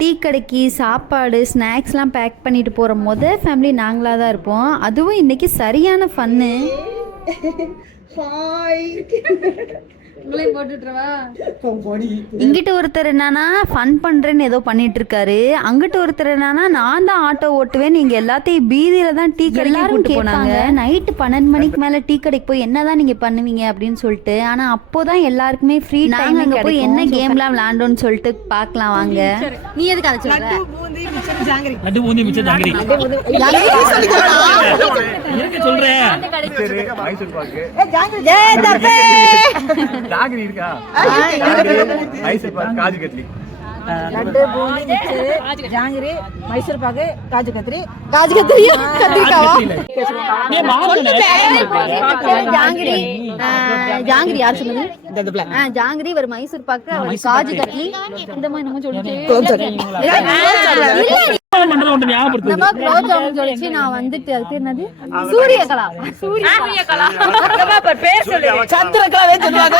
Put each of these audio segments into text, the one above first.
Tea கடைக்கு சாப்பாடு ஸ்நாக்ஸ்லாம் பேக் பண்ணிட்டு போகிற ஃபேமிலி நாங்களாக தான் இருப்போம். அதுவும் இன்றைக்கி சரியான ஃபன்னு. இங்கிட்ட ஒருத்தர் என்னன்னா ஃபன் பண்றேன்னு ஏதோ பண்ணிட்டு இருக்காரு, அங்கிட்ட ஒருத்தர் என்னன்னா நான் தான் ஆட்டோ ஓட்டுவேன், நீங்க எல்லாத்தையும் பீதியில தான் டீ கடைக்கு கூட்டு போனாங்க. நைட்டு 12 மணிக்கு மேல டீ கடைக்கு போய் என்னதான் நீங்க பண்ணுவீங்க அப்படின்னு சொல்லிட்டு. ஆனா அப்போதான் எல்லாருக்குமே ஃப்ரீ டைம், அங்க போய் என்ன கேம்லாம் விளையாண்டோன்னு சொல்லிட்டு பார்க்கலாம் வாங்க. நீ எதுக்கு அதை சொல்ற? லட்டு பூந்தி மிச்சர் ஜாங்கிரி சொல்றேன். ஜாங்கிரி இருக்கா? மைசூர் பாக்கு, காஜு கட்லி. லட்டு பூந்தி மிச்சர் ஜாங்கிரி மைசூர் பாக்கு காஜு கத்திரி. காஜு கத்திரியா? கத்திரிக்காவா? ஜாங்கிரி ஜாங்கிரி யார் சொன்னது? ஜாங்கிரி ஒரு மைசூர் பாக்கு, காஜு கட்லி. இந்த மாதிரி நம்ம சொல்லிச்சு. நான் வந்துட்டு அதுக்கு என்னது சூரியகலா. சூரியகலா சந்திரகலாவே சொல்லுவாங்க.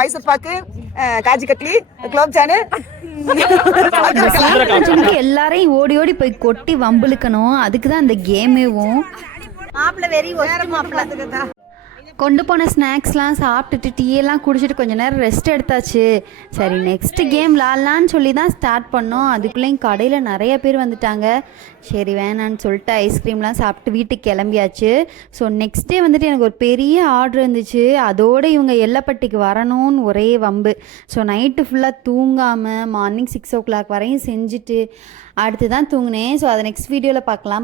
மைசூர் பாக்கு, காஜு கட்லி, குலோப் ஜானு. எல்லாரையும் ஓடி ஓடி போய் கொட்டி வம்பிழுக்கணும். அதுக்குதான் அந்த கேமேவும். கொண்டு போன ஸ்நாக்ஸ்லாம் சாப்பிட்டுட்டு டீயெல்லாம் குடிச்சிட்டு கொஞ்சம் நேரம் ரெஸ்ட் எடுத்தாச்சு. சரி நெக்ஸ்ட்டு கேம் விளாட்லான்னு சொல்லி தான் ஸ்டார்ட் பண்ணோம். அதுக்குள்ளேயும் கடையில் நிறைய பேர் வந்துட்டாங்க. சரி வேணான்னு சொல்லிட்டு ஐஸ்கிரீம்லாம் சாப்பிட்டு வீட்டுக்கு கிளம்பியாச்சு. ஸோ நெக்ஸ்ட் டே வந்துட்டு எனக்கு ஒரு பெரிய ஆர்டர் இருந்துச்சு. அதோடு இவங்க எல்லப்பட்டிக்கு வரணும்னு ஒரே வம்பு. ஸோ நைட்டு ஃபுல்லாக தூங்காமல் மார்னிங் 6 o'clock வரையும் செஞ்சுட்டு அடுத்து தான் தூங்கினேன். ஸோ அதை நெக்ஸ்ட் வீடியோவில் பார்க்கலாம்.